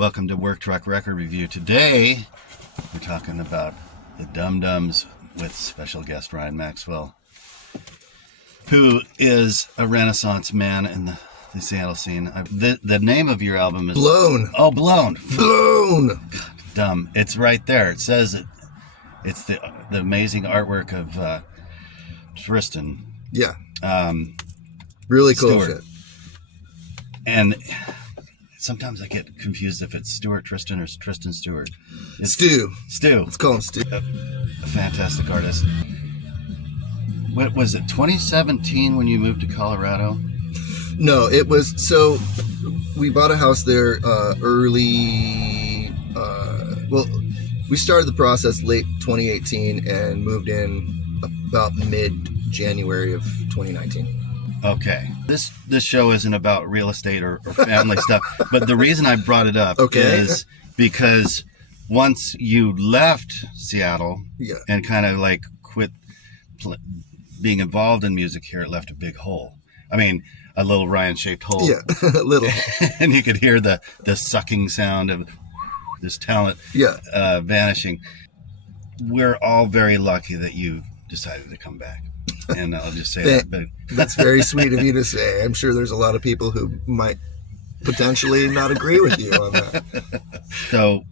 Welcome to Work Truck Record Review. Today, we're talking about the Dum Dums with special guest Ryan Maxwell, who is a Renaissance man in the Seattle scene. The name of your album is... Blown. Oh, Blown. Blown. God, dumb. It's right there. It says it. It's the amazing artwork of Tristan. Yeah. Really cool Stewart. shit. And sometimes I get confused if it's Stuart Tristan or Tristan Stewart. It's Stu. Stu. Let's call him Stu. A fantastic artist. What was it, 2017 when you moved to Colorado? No, it was, so we bought a house there early, we started the process late 2018 and moved in about mid-January of 2019. Okay. This show isn't about real estate or family stuff, but the reason I brought it up is because once you left Seattle and kind of like quit being involved in music here, it left a big hole. I mean, a little Ryan-shaped hole. Yeah, a little. And you could hear the sucking sound of this talent vanishing. We're all very lucky that you decided to come back. And I'll just say that. But that's very sweet of you to say. I'm sure there's a lot of people who might potentially not agree with you on that. So,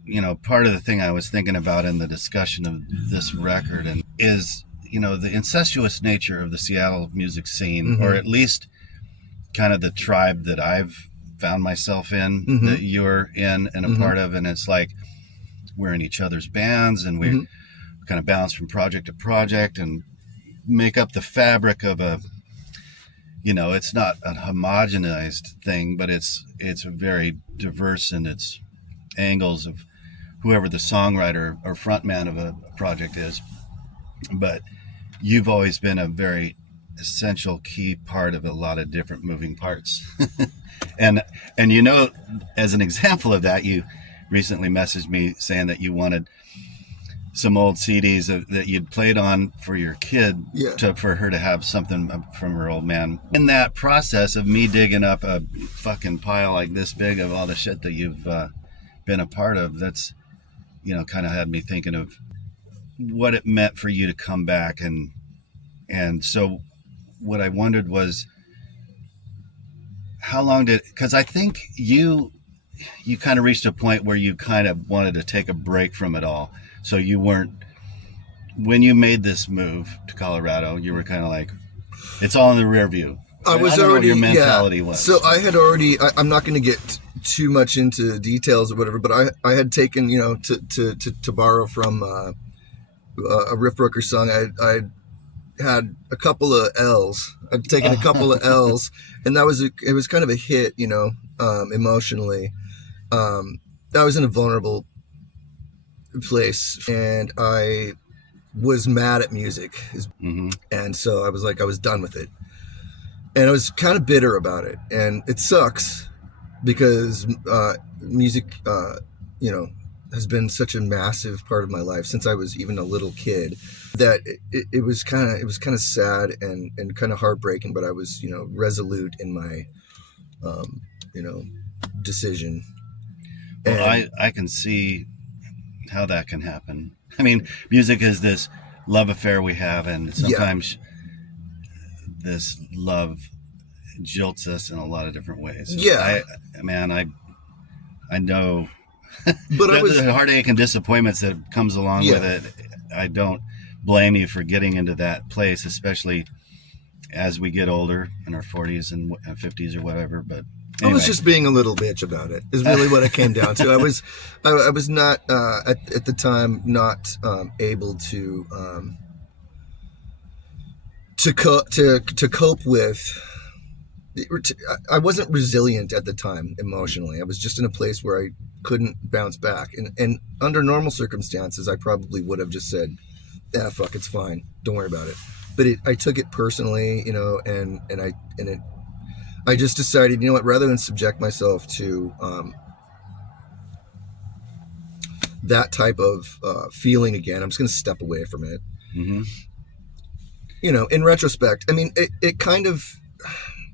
part of the thing I was thinking about in the discussion of this record is, the incestuous nature of the Seattle music scene, or at least kind of the tribe that I've found myself in, that you're in and a part of. And it's like we're in each other's bands and we kind of bounce from project to project and make up the fabric of it's not a homogenized thing, but it's very diverse in its angles of whoever the songwriter or frontman of a project is. But you've always been a very essential key part of a lot of different moving parts. and as an example of that, you recently messaged me saying that you wanted some old CDs that you'd played on for your kid for her to have something from her old man. In that process of me digging up a fucking pile like this big of all the shit that you've been a part of, that's, kind of had me thinking of what it meant for you to come back. And so what I wondered was, how long because I think you kind of reached a point where you kind of wanted to take a break from it all. So you weren't, when you made this move to Colorado, you were kind of like, it's all in the rear view. I don't know what your mentality was. So I had already, I'm not going to get too much into details or whatever, but I had taken, to borrow from a Riff Brooker song, I had a couple of L's. I'd taken a couple of L's, and it was kind of a hit, emotionally. I was in a vulnerable place, and I was mad at music, and so I was done with it, and I was kind of bitter about it, and it sucks because music, has been such a massive part of my life since I was even a little kid, that it was kind of sad and kind of heartbreaking, but I was resolute in my decision. Well, I can see how that can happen. I mean, music is this love affair we have, and sometimes this love jolts us in a lot of different ways. I know but the heartache and disappointments that comes along with it. I don't blame you for getting into that place, especially as we get older in our 40s and 50s or whatever. But anyway. I was just being a little bitch about it, is really what it came down to. I was not at the time not able to cope with. I wasn't resilient at the time emotionally. I was just in a place where I couldn't bounce back, and under normal circumstances, I probably would have just said, "Yeah, fuck, it's fine. Don't worry about it." But I took it personally, I just decided, rather than subject myself to that type of feeling again, I'm just going to step away from it. In retrospect, I mean, it kind of,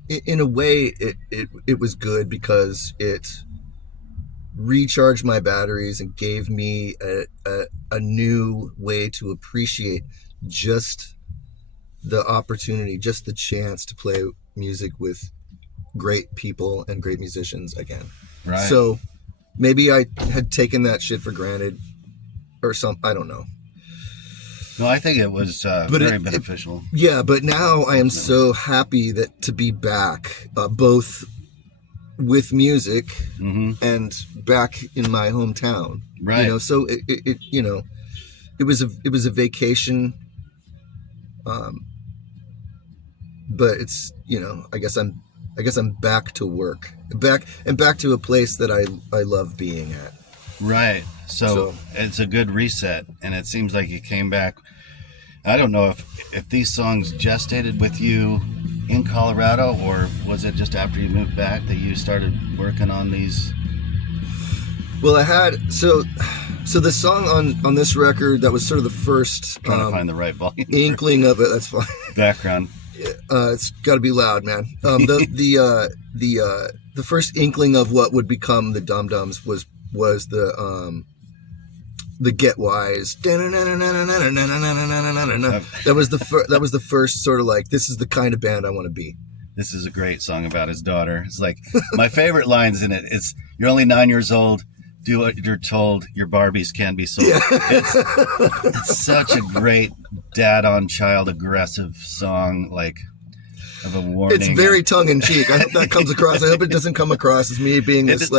in a way, it was good because it recharged my batteries and gave me a new way to appreciate just the opportunity, just the chance to play music with great people and great musicians again. Right. So maybe I had taken that shit for granted or I don't know. No, I think it was very beneficial. But now I am so happy to be back, both with music and back in my hometown. Right. You know, so it was a vacation. But it's, I guess I'm back to work, back to a place that I love being at. Right. So it's a good reset, and it seems like you came back. I don't know if these songs gestated with you in Colorado, or was it just after you moved back that you started working on these? Well, I had so the song on this record that was sort of the first Trying to find the right volume. Inkling of it. That's fine. Background. It's got to be loud, man. The first inkling of what would become the Dum Dums was the Get Wise. That was the first sort of like, this is the kind of band I want to be. This is a great song about his daughter. It's like my favorite lines in it. It's, you're only 9 years old. Do what you're told. Your Barbies can be sold. Yeah. It's such a great dad-on-child aggressive song, like of a warning. It's very tongue-in-cheek. I hope that comes across. I hope it doesn't come across as me being this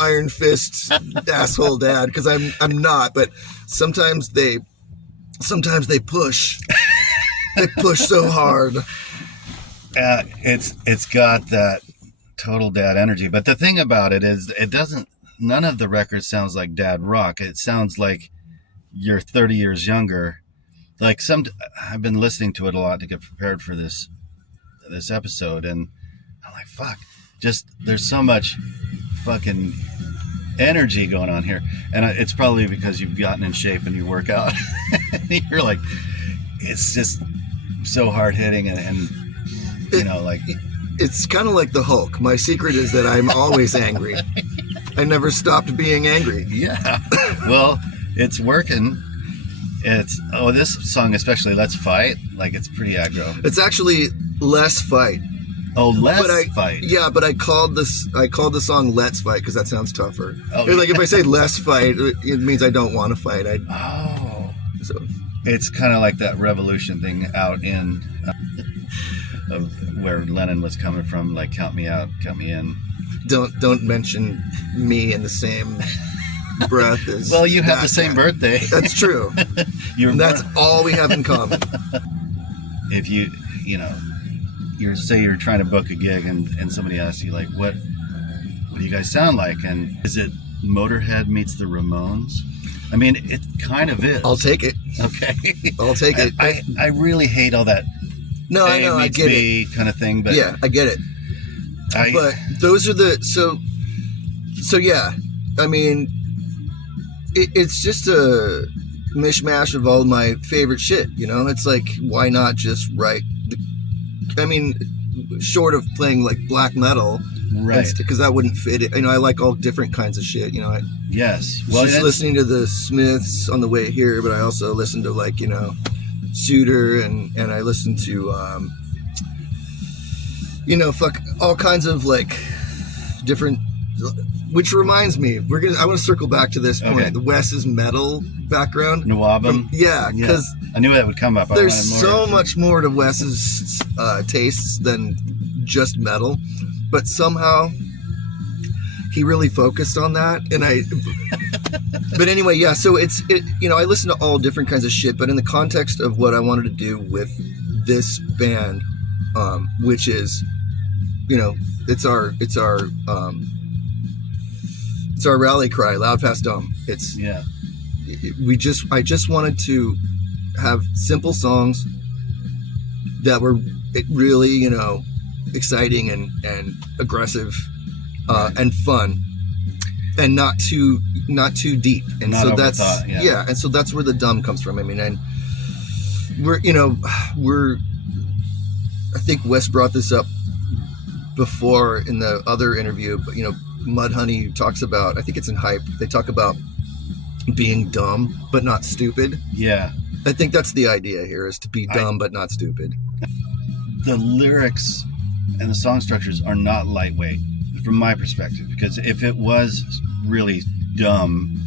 iron fist asshole dad, because I'm not. But sometimes they push. They push so hard. It's got that total dad energy. But the thing about it is, none of the record sounds like dad rock. It sounds like you're 30 years younger. Like I've been listening to it a lot to get prepared for this episode, and I'm like, fuck, just there's so much fucking energy going on here. And it's probably because you've gotten in shape and you work out. You're like, it's just so hard hitting and it's kind of like the Hulk. My secret is that I'm always angry. I never stopped being angry. Yeah. Well, it's working. This song especially, Let's Fight, like it's pretty aggro. It's actually Less Fight. Oh, Fight. Yeah, but I called the song Let's Fight because that sounds tougher. Oh. Like if I say Less Fight, it means I don't want to fight. So it's kind of like that revolution thing out in of where Lennon was coming from, like count me out, count me in. Don't mention me in the same breath as. Well, you have the same birthday. That's true. That's all we have in common. If you're trying to book a gig and somebody asks you like, what do you guys sound like? And is it Motorhead meets the Ramones? I mean, it kind of is. I'll take it. Okay. I'll take it. I really hate all that. No, I know, I get it. Kind of thing, but yeah, I get it. But those are so yeah. I mean, it's just a mishmash of all my favorite shit. It's like, why not just write? Short of playing like black metal, right? Because that wouldn't fit it. I like all different kinds of shit. Yes. Well, just listening to the Smiths on the way here, but I also listen to like Suitor and I listen to all kinds of like different. Which reminds me, I want to circle back to this point. Okay. The Wes's metal background. Nwabum. Yeah, because I knew that would come up. There's so much more to Wes's tastes than just metal, but somehow he really focused on that. And but anyway, yeah. So I listen to all different kinds of shit, but in the context of what I wanted to do with this band, which is, it's our rally cry, loud, fast, dumb. I just wanted to have simple songs that were really, exciting and aggressive, and fun, and not too deep. And not so overthought, that's and so that's where the dumb comes from. And I think Wes brought this up before in the other interview, but Mudhoney talks about, I think it's in Hype, they talk about being dumb but not stupid. Yeah. I think that's the idea here, is to be dumb but not stupid. The lyrics and the song structures are not lightweight from my perspective, because if it was really dumb,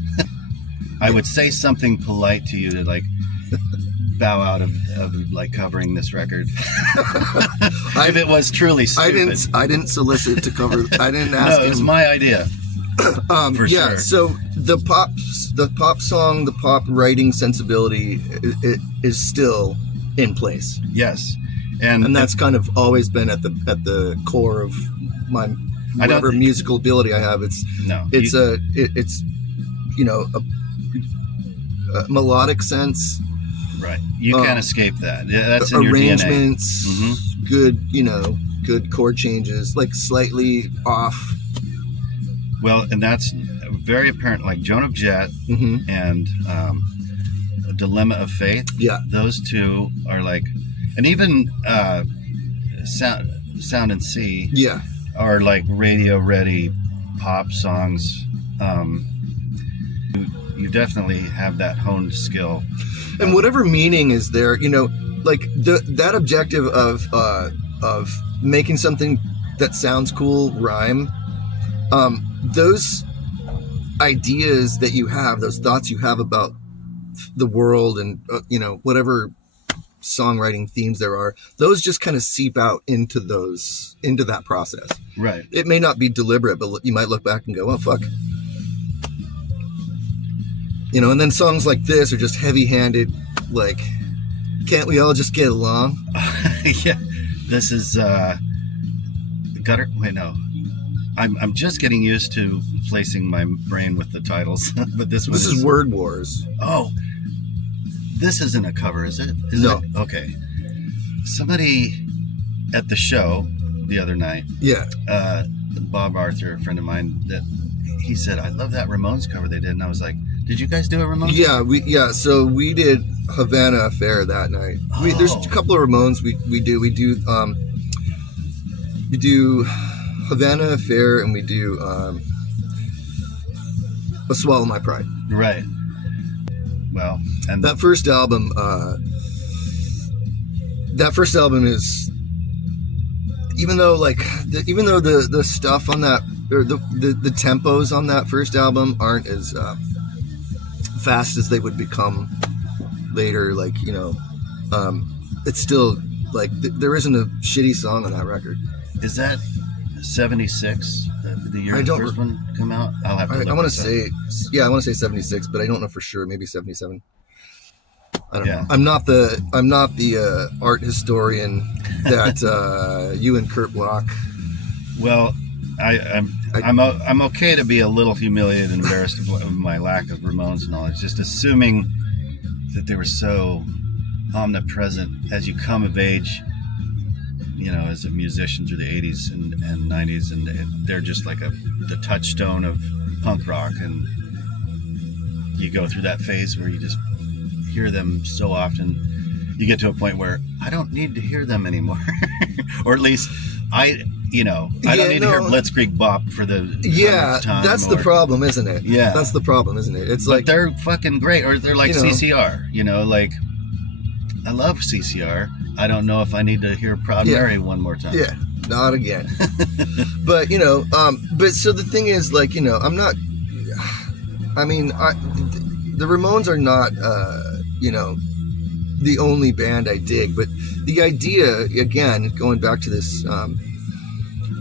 I would say something polite to you to like bow out of like covering this record. If it was truly stupid. I didn't solicit to cover. I didn't ask. No, it was my idea. For yeah. Sure. So the pop song, the pop writing sensibility is still in place. Yes, and that's kind of always been at the core of my whatever musical ability I have. It's a melodic sense. Right. You can't escape that. Yeah, that's in arrangements, your DNA. Good, good chord changes, like slightly off. Well, and that's very apparent, like Joan of Jet and Dilemma of Faith. Yeah. Those two are like, and even Sound and Sea. Yeah. Are like radio ready pop songs. You definitely have that honed skill. And whatever meaning is there, like that objective of making something that sounds cool rhyme, those ideas that you have, those thoughts you have about the world and whatever songwriting themes there are, those just kind of seep out into that process. Right. It may not be deliberate, but you might look back and go, oh fuck. And then songs like this are just heavy-handed, like, can't we all just get along? Yeah. This is Gutter. Wait, no. I'm just getting used to placing my brain with the titles, but this is Word Wars. Oh, this isn't a cover, is it? No. It? Okay. Somebody at the show the other night. Yeah. Bob Arthur, a friend of mine, that he said, I love that Ramones cover they did, and I was like, did you guys do a Ramones? Yeah, so we did Havana Affair that night. Oh. There's a couple of Ramones we do Havana Affair, and we do A Swallow My Pride. Right. Well, and that first album is, even though the stuff on that, or the tempos on that first album aren't as fast as they would become later, it's still like there isn't a shitty song on that record. Is that 76, the year the first one come out? I'll have to look. I want to say 76, but I don't know for sure. Maybe 77. I don't know. I'm not the art historian that you and Kurt Block. Well, I'm okay to be a little humiliated and embarrassed of my lack of Ramones knowledge. Just assuming that they were so omnipresent as you come of age, as a musician through the 80s and 90s, and they're just like the touchstone of punk rock, and you go through that phase where you just hear them so often, you get to a point where I don't need to hear them anymore, or at least I don't need to hear Blitzkrieg Bop for the 100th time. That's the problem, isn't it? Yeah, that's the problem, isn't it? It's but they're fucking great, or they're like CCR. Like I love CCR. I don't know if I need to hear Proud Mary one more time. Yeah, not again. But but so the thing is, I'm not. I mean, the Ramones are not, the only band I dig. But the idea, again, going back to this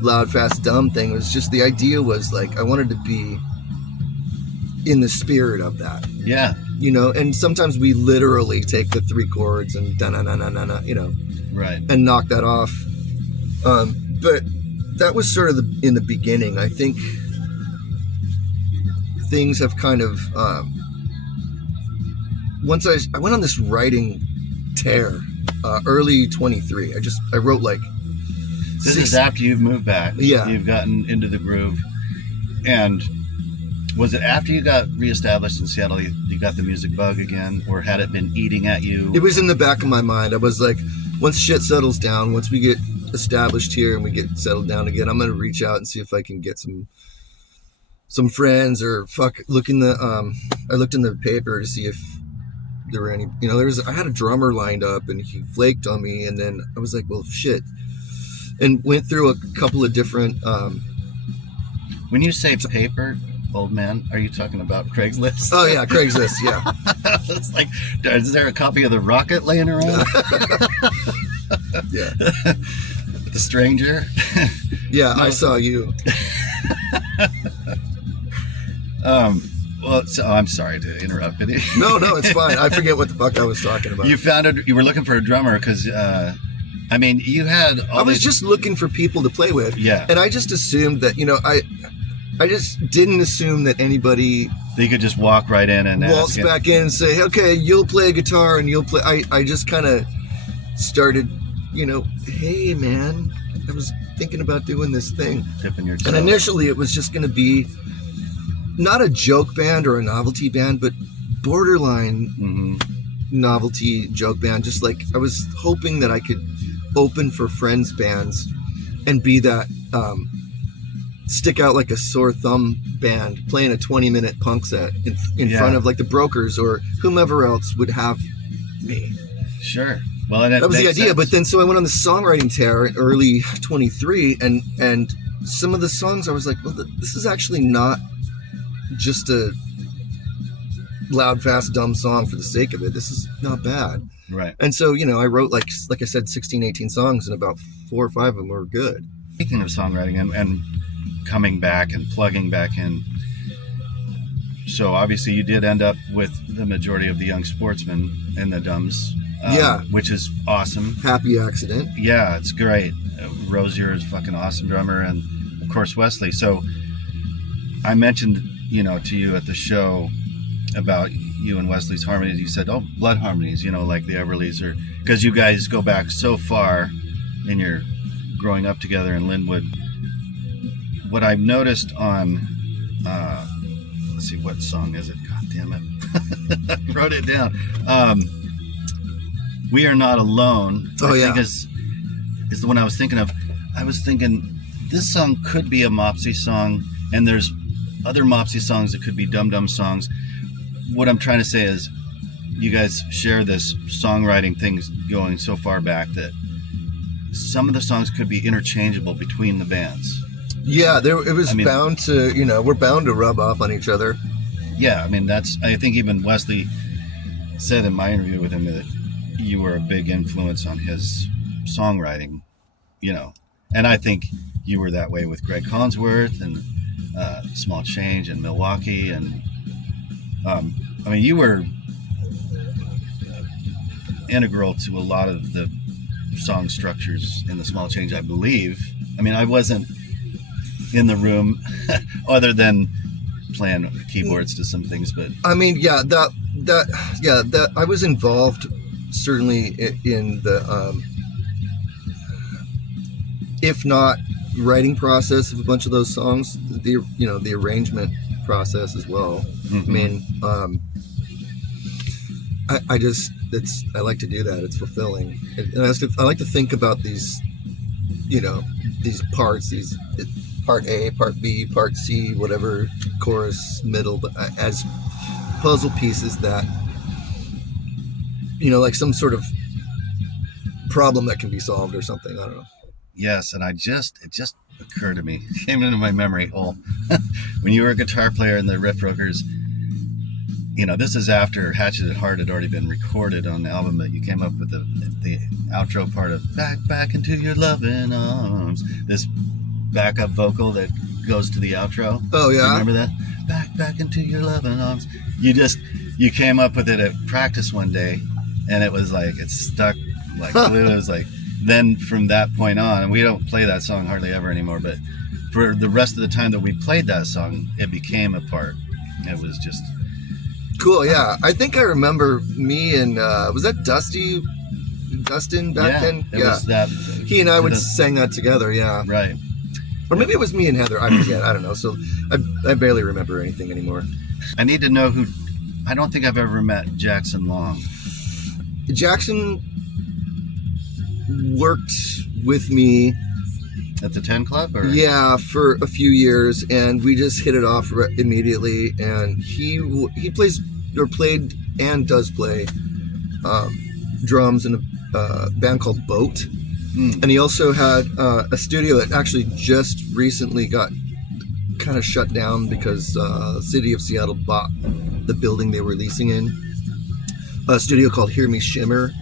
loud, fast, dumb thing, was just the idea was I wanted to be in the spirit of that. Yeah. And sometimes we literally take the three chords and da-na-na-na-na-na, right, and knock that off. But that was sort of in the beginning. I think things have kind of, once I went on this writing tear, early 23. I wrote this is after you've moved back. Yeah. You've gotten into the groove. And was it after you got reestablished in Seattle, you got the music bug again, or had it been eating at you? It was in the back of my mind. I was like, once shit settles down, once we get established here and we get settled down again, I'm going to reach out and see if I can get some some friends or I looked in the paper to see if there were any, I had a drummer lined up and he flaked on me, and then I was like, well, shit, and went through a couple of different. When you say paper, old man, are you talking about Craigslist? Oh yeah, Craigslist, yeah. It's like, is there a copy of The Rocket laying around? Yeah. The Stranger? Yeah, no. I saw you. Well, so I'm sorry to interrupt. No, it's fine. I forget what the fuck I was talking about. You were looking for a drummer because, you had I was just looking for people to play with. Yeah. And I just assumed that, I just didn't assume that anybody... They could just walk right in and waltz back in and say, okay, you'll play guitar and you'll play... I just kind of started, hey, man, I was thinking about doing this thing. Tipping your toe. And initially it was just going to be not a joke band or a novelty band, but borderline novelty joke band. Just like I was hoping that I could open for friends' bands and be that... stick out like a sore thumb band playing a 20-minute punk set in front of like the Brokers or whomever else would have me. Sure. Well, that was the idea. Sense. But then, so I went on the songwriting tear in early 23, and some of the songs I was like, well, this is actually not just a loud, fast, dumb song for the sake of it. This is not bad. Right. And so, I wrote like I said, 16, 18 songs, and about 4 or 5 of them were good. Speaking of songwriting and coming back and plugging back in, so obviously you did end up with the majority of the Young Sportsmen in the Dums, which is awesome. Happy accident. Yeah, it's great. Rosier is a fucking awesome drummer, and of course Wesley. So I mentioned, to you at the show about you and Wesley's harmonies. You said, oh, blood harmonies, like the Everlys, or because you guys go back so far in your growing up together in Linwood. What I've noticed on, let's see, what song is it? God damn it. I wrote it down. We Are Not Alone. I think is the one I was thinking of. I was thinking this song could be a Mopsy song, and there's other Mopsy songs that could be Dum Dum songs. What I'm trying to say is you guys share this songwriting thing going so far back that some of the songs could be interchangeable between the bands. Yeah, it was bound to, we're bound to rub off on each other. Yeah, I think even Wesley said in my interview with him that you were a big influence on his songwriting, and I think you were that way with Greg Collinsworth and Small Change and Milwaukee, and you were integral to a lot of the song structures in the Small Change, I believe. I wasn't in the room other than playing keyboards to some things, but that I was involved certainly in the if not writing process of a bunch of those songs, the arrangement process as well. I like to do that. It's fulfilling, and I like to think about these these parts, part A, part B, part C, whatever, chorus, middle, but as puzzle pieces that, like some sort of problem that can be solved or something. I don't know. Yes, and it just occurred to me, came into my memory hole, when you were a guitar player in the Riff Rookers. This is after Hatchet at Heart had already been recorded on the album, that you came up with the outro part of Back into Your Loving Arms. This backup vocal that goes to the outro. Oh yeah. Remember that? Back into Your Loving Arms. You came up with it at practice one day, and it was like, it stuck like glue. It was like, then from that point on, and we don't play that song hardly ever anymore, but for the rest of the time that we played that song, it became a part. It was just cool. Yeah, I think I remember me and was that Dustin back then? It was that. He and I would sang that together. Yeah, right. Or maybe it was me and Heather. I forget. I don't know. So I barely remember anything anymore. I need to know who. I don't think I've ever met Jackson Long. Jackson worked with me at the 10 Club? Or? Yeah, for a few years, and we just hit it off immediately. And he plays or played and does play drums in a band called Boat. And he also had a studio that actually just recently got kind of shut down because the city of Seattle bought the building they were leasing in. A studio called Hear Me Shimmer.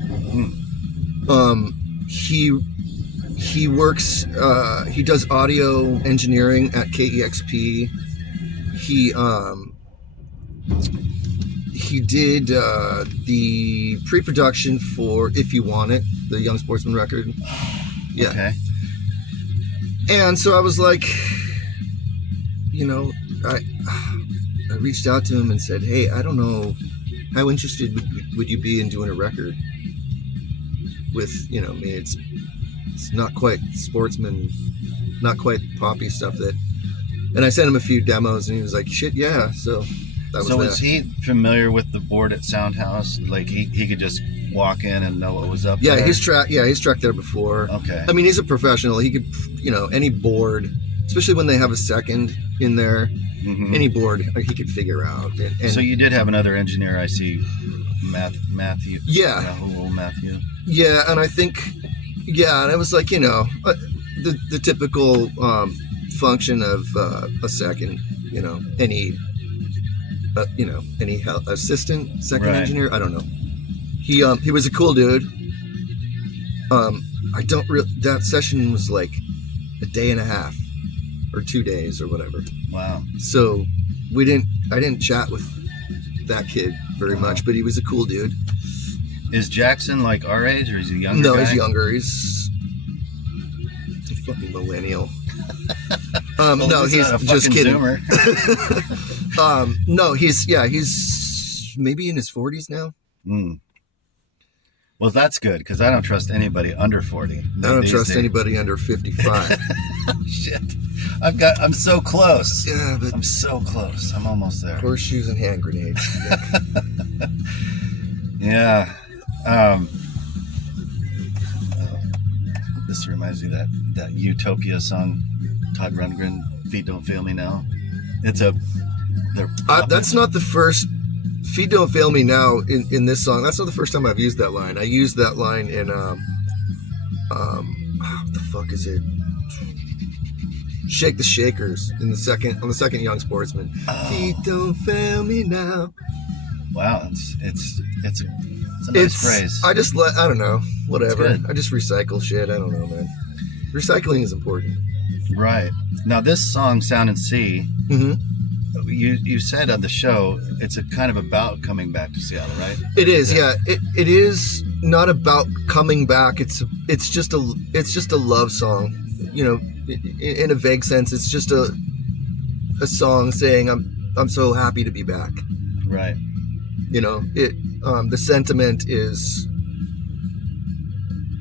He works. He does audio engineering at KEXP. He did the pre-production for If You Want It, the Young Sportsman record. Yeah. Okay. And so I was like, I reached out to him and said, hey, I don't know, how interested would you be in doing a record with, me? It's not quite sportsman, not quite poppy stuff and I sent him a few demos and he was like, shit, yeah. So that was was he familiar with the board at Soundhouse? Like he could just walk in and know what was up there? He's tracked there before. Okay. I mean, he's a professional. He could, any board, especially when they have a second in there, any board he could figure out. And so you did have another engineer, I see, Matthew. Yeah. Matthew. Yeah, and I think, and it was like, the typical function of a second, any assistant second engineer. I don't know. He was a cool dude. That session was like a day and a half or 2 days or whatever. Wow. So I didn't chat with that kid very much, but he was a cool dude. Is Jackson like our age or is he younger? No, guy? he's younger. He's a fucking millennial. No, he's just kidding. No, he's maybe in his 40s now. Well, that's good because I don't trust anybody under 40. I don't trust anybody under 55. Shit, I'm so close. Yeah, but I'm so close. I'm almost there. Horseshoes and hand grenades. Yeah. This reminds me of that Utopia song, Todd Rundgren, Feet Don't Fail Me Now. That's not the first. Feet Don't Fail Me Now in this song. That's not the first time I've used that line. I used that line in what the fuck is it? Shake the Shakers on the second Young Sportsman. Oh. Feet don't fail me now. Wow, it's a nice phrase. I don't know, whatever. I just recycle shit. I don't know, man. Recycling is important. Right. Now this song, Sound and See, you said on the show it's a kind of about coming back to Seattle, right? It is, yeah. It is not about coming back. It's just a love song, in a vague sense. It's just a song saying I'm so happy to be back. Right. The sentiment is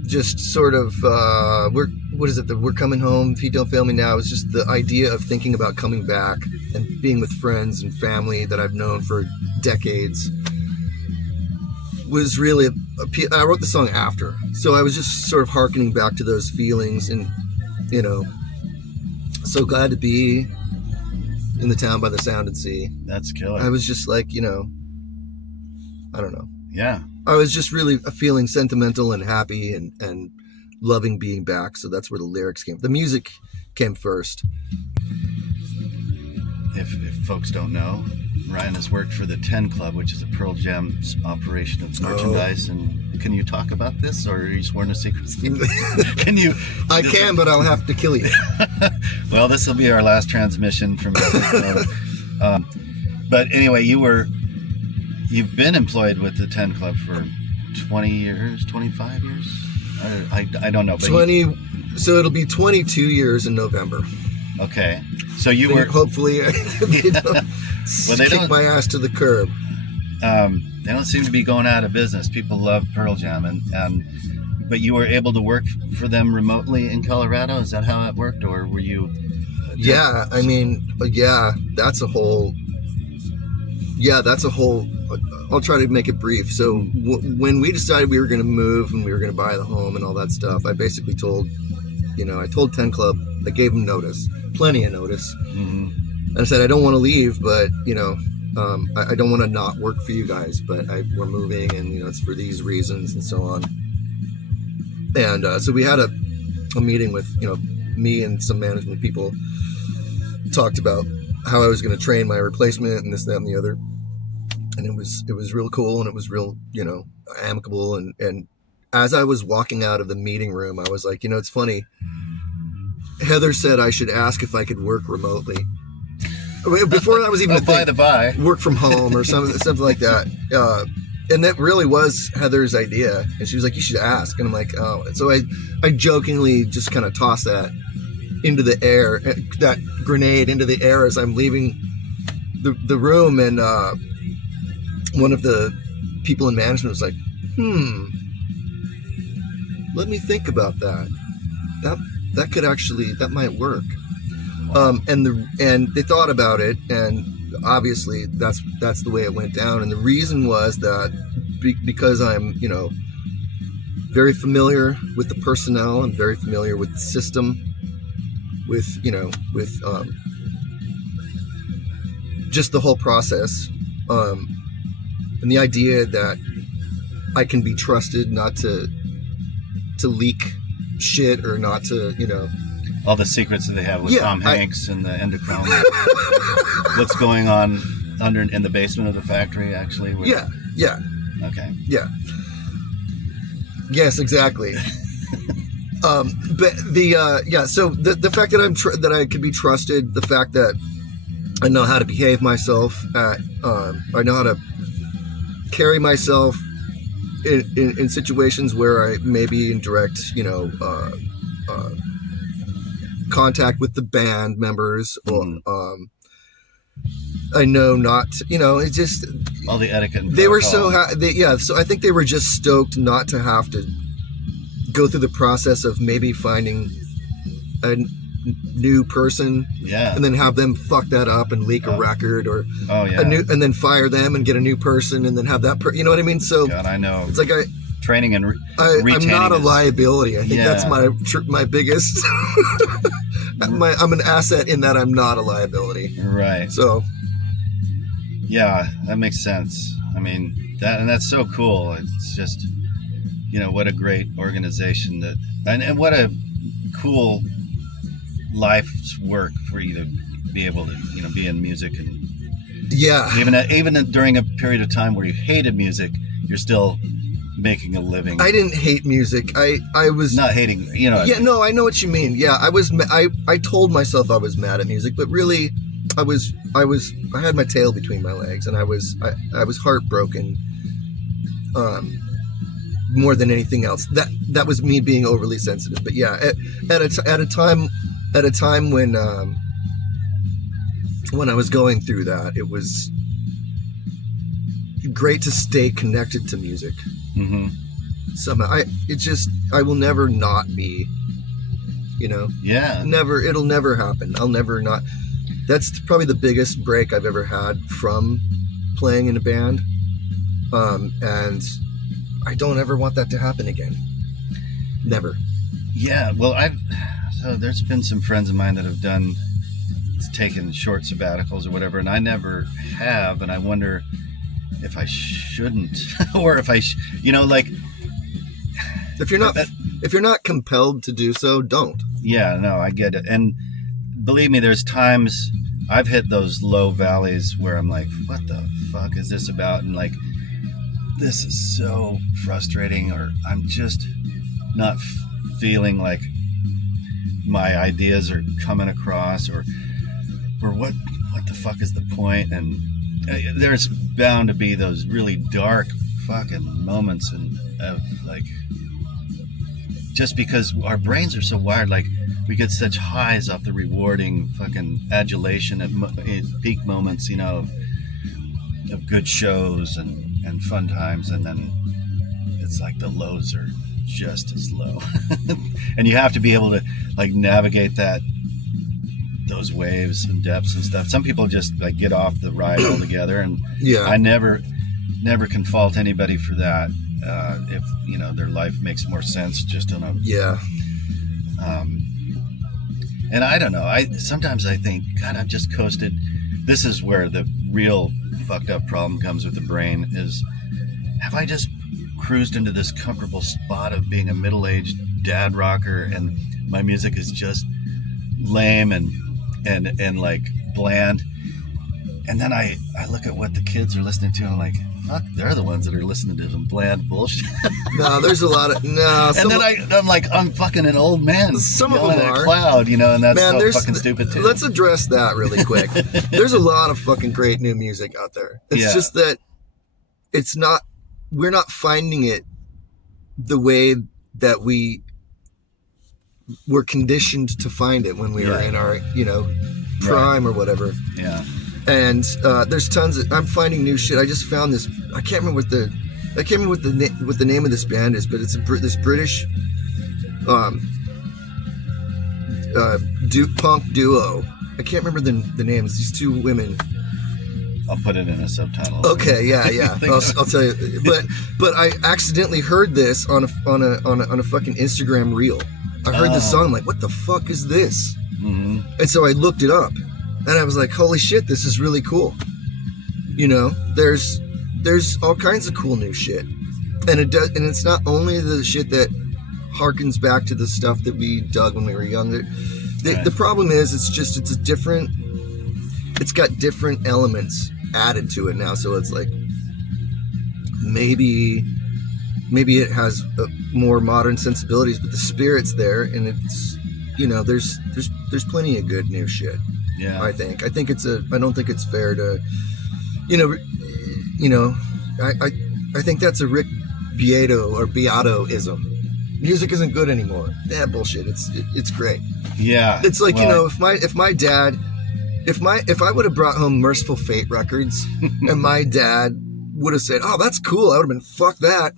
just sort of we're coming home, feet don't fail me now. It's just the idea of thinking about coming back and being with friends and family that I've known for decades was really I wrote the song after, so I was just sort of hearkening back to those feelings, and so glad to be in the town by the Sound and Sea. That's killer. I was just like, I don't know. Yeah. I was just really feeling sentimental and happy and loving being back. So that's where the lyrics came. The music came first. If folks don't know, Ryan has worked for the 10 Club, which is a Pearl Jam's operation of merchandise. And can you talk about this, or are you sworn to secrecy? Can you? I can, but I'll have to kill you. Well, this will be our last transmission from. But anyway, you've been employed with the 10 Club for 20 years, 25 years. I don't know. But 20. So it'll be 22 years in November. Okay. So you were hopefully they don't kick my ass to the curb. They don't seem to be going out of business. People love Pearl Jam, but you were able to work for them remotely in Colorado. Is that how it worked, or were you? Yeah, I mean, that's a whole. I'll try to make it brief. So when we decided we were going to move and we were going to buy the home and all that stuff, I basically told I told 10 Club, I gave them notice, plenty of notice. Mm-hmm. And I said, I don't want to leave, but, I don't want to not work for you guys, but we're moving, and, it's for these reasons and so on. And so we had a meeting with, me and some management people, talked about how I was going to train my replacement and this, that, and the other. And it was real cool, and it was real, amicable. And as I was walking out of the meeting room, I was like, it's funny. Heather said I should ask if I could work remotely. Before that was even a thing. By the by. Work from home or something like that. And that really was Heather's idea. And she was like, you should ask. And I'm like, oh. And so I jokingly just kind of tossed that into the air, that grenade into the air as I'm leaving the room. And one of the people in management was like, let me think about that. That could actually, that might work. And they thought about it, and obviously that's the way it went down. And the reason was that because I'm, very familiar with the personnel, I'm very familiar with the system, with just the whole process, and the idea that I can be trusted not to leak shit or not to, all the secrets that they have with Tom Hanks and the endocrine. What's going on in the basement of the factory, actually? Yeah. Okay. Yeah. Yes, exactly. But so the fact that that I could be trusted, the fact that I know how to behave myself, I know how to carry myself in situations where I may be in direct, contact with the band members, or I know not, it's just all the etiquette. And they were so so I think they were just stoked not to have to go through the process of maybe finding a new person, and then have them fuck that up and leak a record, or and then fire them and get a new person and then have that you know what I mean? So God, I know it's like training and I'm not a liability. I think that's my biggest. I'm an asset in that I'm not a liability. Right. So. Yeah, that makes sense. I mean, that's so cool. It's just, what a great organization and what a cool life's work for you to be able to, be in music, and even during a period of time where you hated music, you're still making a living. I didn't hate music. I was not hating, Yeah, no, I know what you mean. Yeah, I told myself I was mad at music, but really I had my tail between my legs, and I was heartbroken. More than anything else, that was me being overly sensitive. But yeah, at a time when I was going through that, it was great to stay connected to music. Mm-hmm. Somehow, I will never not be, Yeah. Never, it'll never happen. I'll never not. That's probably the biggest break I've ever had from playing in a band. And I don't ever want that to happen again. Never. Yeah, well, so there's been some friends of mine that have taken short sabbaticals or whatever, and I never have, and I wonder if I shouldn't, or if if you're not compelled to do so, don't. Yeah, no, I get it. And believe me, there's times I've hit those low valleys where I'm like, what the fuck is this about? And like, this is so frustrating, or I'm just not feeling like my ideas are coming across, or what the fuck is the point? And there's bound to be those really dark fucking moments, and of like, just because our brains are so wired, like we get such highs off the rewarding fucking adulation at peak moments, of good shows and fun times, and then it's like the lows are just as low. And you have to be able to like navigate those waves and depths and stuff. Some people just like get off the ride altogether, and I never can fault anybody for that. If their life makes more sense just on a And I don't know. Sometimes I think, God, I've just coasted. This is where the real fucked up problem comes with the brain is, have I just cruised into this comfortable spot of being a middle-aged dad rocker and my music is just lame and like bland? And then I look at what the kids are listening to and I'm like, fuck, they're the ones that are listening to some bland bullshit. No, there's a lot of And then I'm like, I'm fucking an old man. Some of them are. Cloud, and that's so fucking stupid too. Let's address that really quick. There's a lot of fucking great new music out there. It's just that we're not finding it the way that we were conditioned to find it when we were in our, prime or whatever. Yeah. And there's tons of, I'm finding new shit. I just found this, I can't remember what the name of this band is, but it's this British punk duo. I can't remember the names. These two women. I'll put it in a subtitle. Okay, yeah. I'll tell you. But I accidentally heard this on a fucking Instagram reel. I heard this song. I'm like, what the fuck is this? Mm-hmm. And so I looked it up, and I was like, holy shit, this is really cool. There's all kinds of cool new shit, and it's not only the shit that harkens back to the stuff that we dug when we were younger. The problem is it's got different elements added to it now, so it's like maybe it has more modern sensibilities, but the spirit's there, and it's there's plenty of good new shit. Yeah, I think I don't think it's fair to I think that's a Rick Beato-ism. Music isn't good anymore. Yeah, bullshit. It's great. Yeah, it's like if I would have brought home Merciful Fate records and my dad would have said, oh, that's cool, I would have been, fuck that,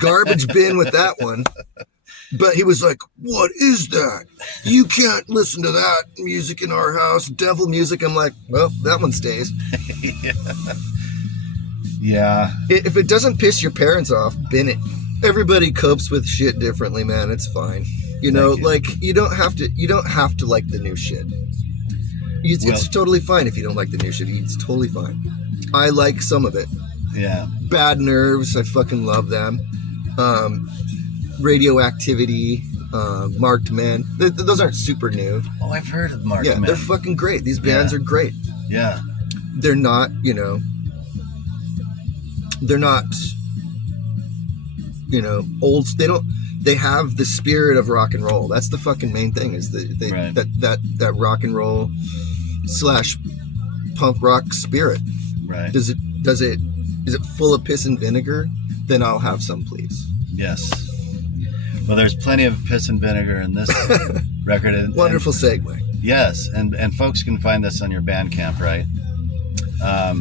garbage bin with that one. But he was like, what is that? You can't listen to that music in our house, devil music. I'm like, well, that one stays. Yeah. If it doesn't piss your parents off, bin it. Everybody copes with shit differently, man. It's fine. You don't have to like the new shit. It's totally fine if you don't like the new shit. It's totally fine. I like some of it. Yeah. Bad Nerves, I fucking love them. Radioactivity, Marked Men. Those aren't super new. Oh, I've heard of Marked Men. Yeah, they're fucking great. These bands are great. Yeah. They're not, old. They have the spirit of rock and roll. That's the fucking main thing, is that rock and roll / punk rock spirit. Right. Is it full of piss and vinegar? Then I'll have some, please. Yes. Well, there's plenty of piss and vinegar in this record. Wonderful segue. Yes, and folks can find this on your Bandcamp, right?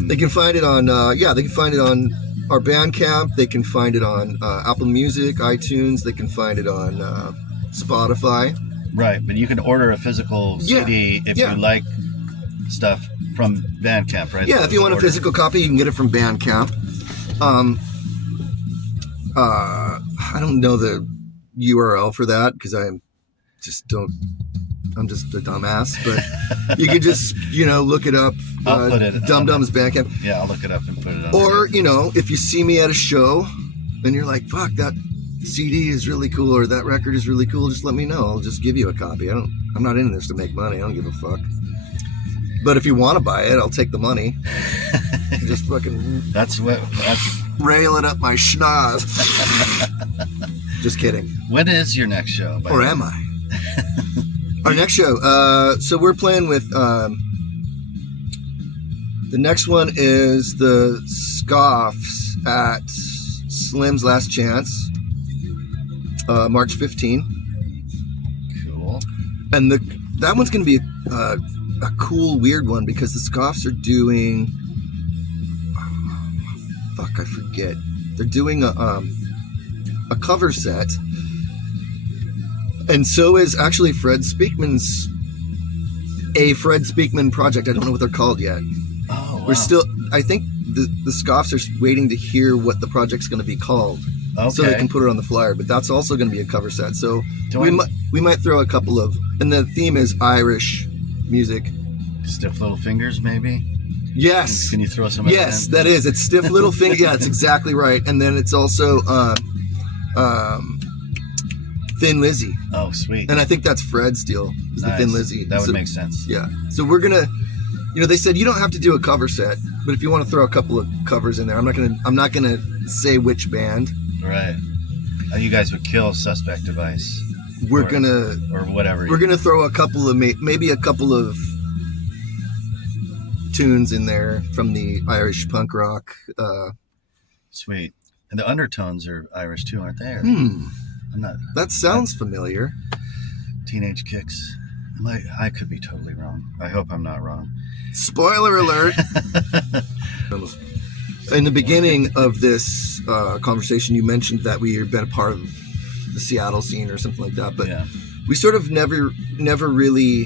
They can find it on they can find it on our Bandcamp. They can find it on Apple Music, iTunes. They can find it on Spotify. Right, but you can order a physical CD if you like stuff from Bandcamp, right? Yeah, if you want a physical copy, you can get it from Bandcamp. I don't know the URL for that because I'm just a dumbass, but you can just, look it up. I'll put it. Dum Dums Bandcamp. Yeah, I'll look it up and put it on. Or, if you see me at a show and you're like, fuck, that CD is really cool or that record is really cool, just let me know. I'll just give you a copy. I'm not in this to make money. I don't give a fuck. But if you want to buy it, I'll take the money. Just fucking rail it up my schnoz. Just kidding. When is your next show? Or am I? Our next show. So we're playing with. The next one is the Scoffs at Slim's Last Chance, March 15. Cool. And that one's going to be a cool, weird one because the Scoffs are doing. Fuck, I forget. They're doing a cover set. And so is actually Fred Speakman's Fred Speakman project. I don't know what they're called yet. Oh, wow. We're still, I think the Scoffs are waiting to hear what the project's going to be called. so they can put it on the flyer. But that's also going to be a cover set. So we might throw a couple of, and the theme is Irish music. Stiff Little Fingers, maybe. Yes. Can you throw some? Yes, that is. It's Stiff Little Fingers. Yeah, it's exactly right. And then it's also Thin Lizzy. Oh, sweet. And I think that's Fred's deal. Is the Thin Lizzy. That would make sense. Yeah. So we're gonna, they said you don't have to do a cover set, but if you want to throw a couple of covers in there, I'm not gonna say which band. Right. You guys would kill Suspect Device. We're gonna or whatever. We're gonna throw a couple of maybe a couple of tunes in there from the Irish punk rock. Sweet. And the undertones are Irish too, aren't they? I'm not. That sounds familiar. Teenage Kicks. I could be totally wrong. I hope I'm not wrong. Spoiler alert. In the beginning of this conversation, you mentioned that we had been a part of the Seattle scene or something like that, but we sort of never really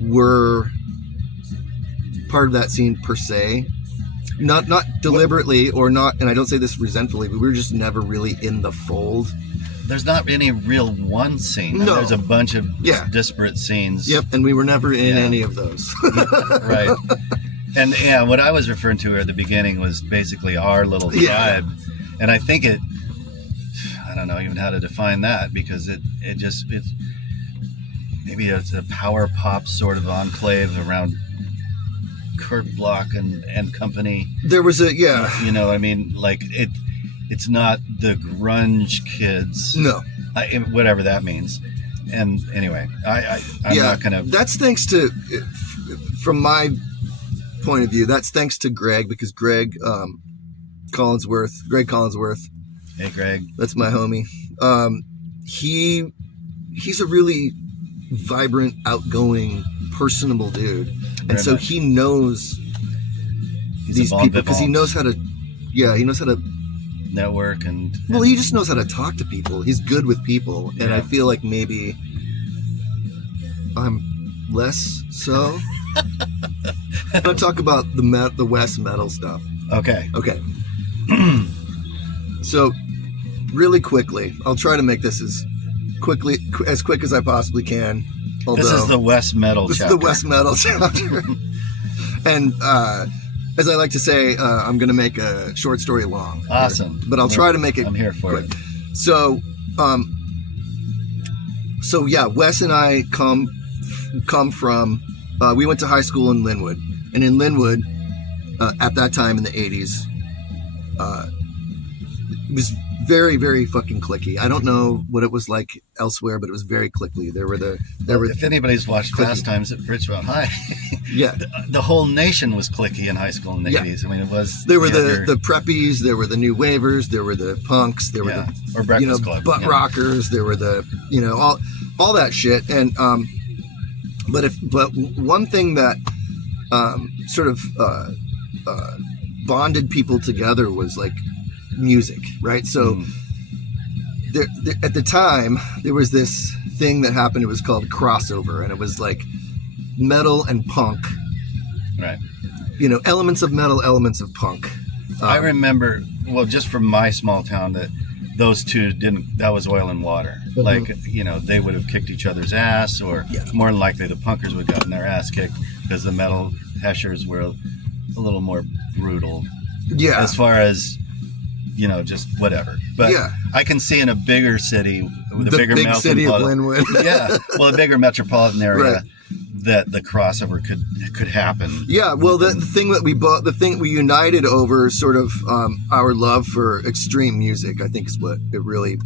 were part of that scene per se. Not deliberately or not, and I don't say this resentfully, but we were just never really in the fold. There's not any real one scene. No. There's a bunch of disparate scenes. Yep, and we were never in any of those. Right. And what I was referring to at the beginning was basically our little tribe. And I think I don't know even how to define that, because it's maybe it's a power pop sort of enclave around Kurt Bloch and company. There was a it's not the grunge kids. No. Whatever that means. And anyway, I'm not gonna. That's thanks to, from my point of view, that's thanks to Greg, because Greg Collinsworth. Hey, Greg. That's my homie. He's a really vibrant, outgoing, personable dude, and so he knows these people because he knows how to network and he just knows how to talk to people. He's good with people, and I feel like maybe I'm less so. I'm gonna talk about the West metal stuff. Okay. So, really quickly, I'll try to make this as quick as I possibly can. This is the West metal chapter. This is the West metal chapter. And as I like to say, I'm going to make a short story long. Awesome. But I'll try to make it I'm here for quick. it. So, Wes and I come from, we went to high school in Linwood. And in Linwood, at that time in the 80s, it was very, very fucking cliquey. I don't know what it was like elsewhere, but it was very cliquey. If anybody's watched Fast Times at Richmond High, the whole nation was cliquey in high school in the 80s. I mean, it was. There were the preppies, there were the new wavers, there were the punks, there were the Breakfast Club, butt rockers, there were the all that shit. And but one thing that sort of bonded people together was like music, right? So there, at the time there was this thing that happened. It was called crossover, and it was like metal and punk, right? Elements of metal, elements of punk. I remember, just from my small town, that those two that was oil and water. Like, they would have kicked each other's ass, or more than likely the punkers would have gotten their ass kicked, because the metal heshers were a little more brutal. Yeah. As far as, just whatever. But I can see in a bigger city, with a bigger big city of Linwood. A bigger metropolitan area, that the crossover could happen. Yeah, well, the thing we united over sort of our love for extreme music, I think, is what it really,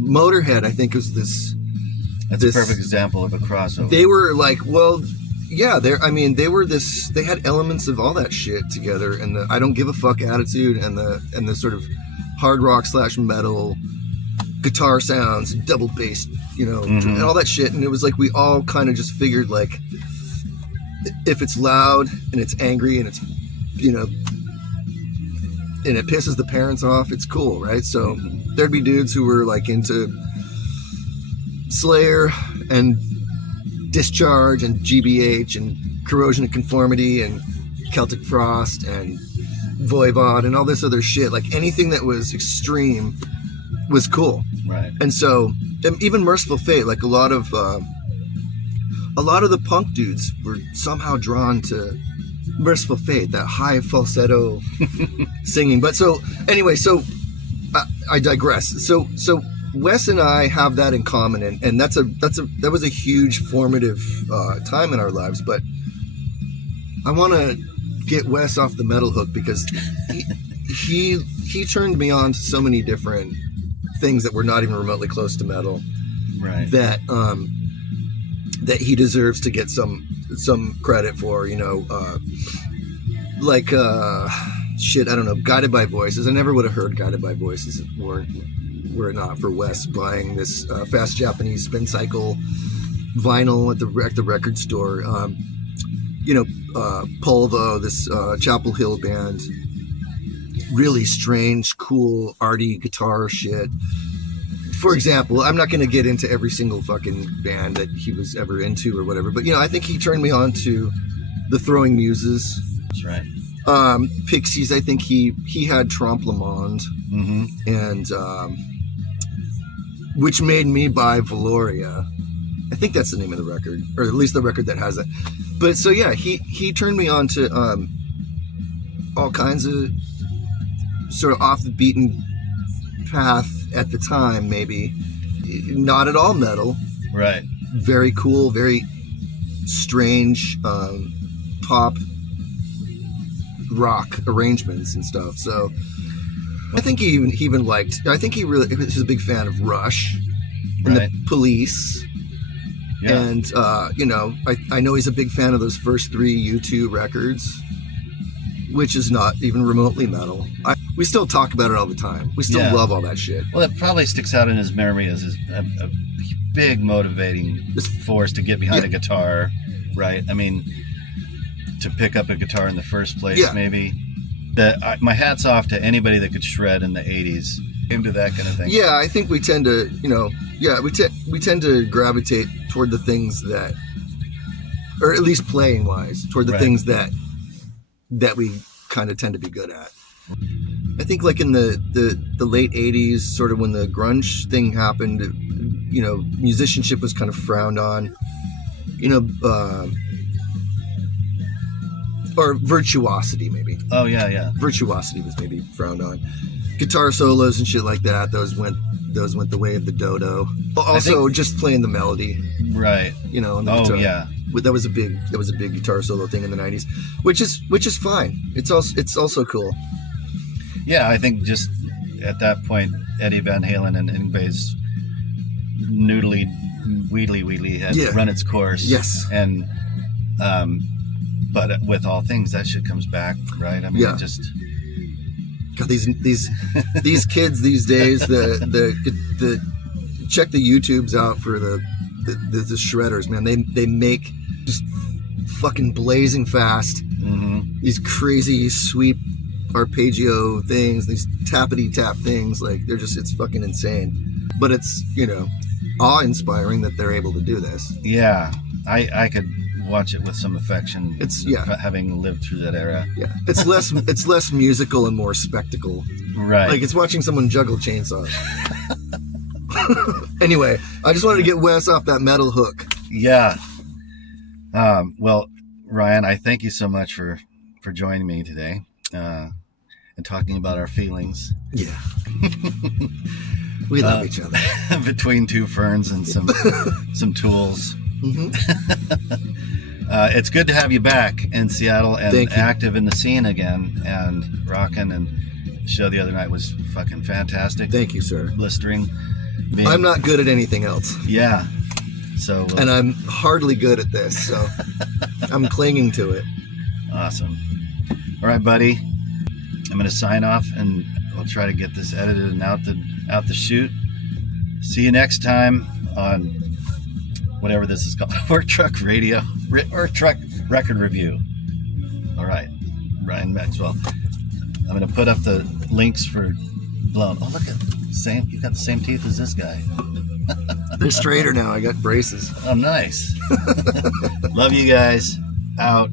Motorhead, I think, was this. That's a perfect example of a crossover. They were like, they had elements of all that shit together, and the I don't give a fuck attitude, and the sort of hard rock / metal guitar sounds, double bass, and all that shit. And it was like we all kind of just figured, like, if it's loud and it's angry and it's and it pisses the parents off, it's cool, right? So there'd be dudes who were like into Slayer and Discharge and GBH and Corrosion of Conformity and Celtic Frost and Voivod and all this other shit. Like anything that was extreme was cool. Right. And so even Merciful Fate, like a lot of the punk dudes were somehow drawn to Merciful Fate, that high falsetto singing. But so anyway, so I digress. So Wes and I have that in common, and that was a huge formative time in our lives. But I want to get Wes off the metal hook because he turned me on to so many different things that were not even remotely close to metal. Right. That he deserves to get some credit for, you know, shit, I don't know, Guided by Voices. I never would have heard Guided by Voices were it not for Wes buying this Fast Japanese Spin Cycle vinyl at the record store. Polvo, this Chapel Hill band, really strange, cool, arty guitar shit. For example, I'm not going to get into every single fucking band that he was ever into or whatever, but, you know, I think he turned me on to the Throwing Muses. That's right. Pixies, I think he had Trompe Le Monde, and which made me buy Valoria. I think that's the name of the record, or at least the record that has it. But so yeah, he turned me on to all kinds of sort of off the beaten path at the time, maybe not at all metal. Right. Very cool, very strange pop rock arrangements and stuff. So I think he even liked. I think he was a big fan of Rush and the Police. Yeah. And I know he's a big fan of those first 3 U2 records, which is not even remotely metal. We still talk about it all the time. We still love all that shit. Well, it probably sticks out in his memory as a big motivating force to get behind a guitar, right? I mean, to pick up a guitar in the first place, maybe. My hat's off to anybody that could shred in the 80s. Into that kind of thing. Yeah, I think we tend to, we tend to gravitate toward the things that, or at least playing wise, toward the things that we kind of tend to be good at. I think like in the late 80s, sort of when the grunge thing happened, musicianship was kind of frowned on, or virtuosity maybe. Oh yeah. Virtuosity was maybe frowned on. Guitar solos and shit like that, those went the way of the dodo. Also, just playing the melody, right? On the guitar. Yeah, that was a big guitar solo thing in the 90s, which is fine. It's also cool. Yeah, I think just at that point, Eddie Van Halen and Yngwie's Noodly Wheedly had run its course. Yes, and but with all things, that shit comes back, right? I mean, it just. God, these kids these days, the check the YouTubes out for the shredders, man. They make just fucking blazing fast these crazy sweep arpeggio things, these tappity tap things. Like it's fucking insane. But it's awe-inspiring that they're able to do this. Yeah, I could watch it with some affection. It's having lived through that era. Yeah, it's less musical and more spectacle. Right. Like it's watching someone juggle chainsaws. Anyway, I just wanted to get Wes off that metal hook. Yeah. Well, Ryan, I thank you so much for joining me today and talking about our feelings. Yeah. We love each other. Between two ferns and some tools. It's good to have you back in Seattle and active in the scene again and rocking. And the show the other night was fucking fantastic. Thank you, sir. Blistering. I'm not good at anything else. Yeah. So. And I'm hardly good at this, so I'm clinging to it. Awesome. All right, buddy. I'm going to sign off and we'll try to get this edited and out the chute. See you next time on whatever this is called, Work Truck Radio, or Truck Record Review. All right, Ryan Maxwell. I'm going to put up the links for Blown. Oh, look at you got the same teeth as this guy. They're straighter now. I got braces. Oh, nice. Love you guys. Out.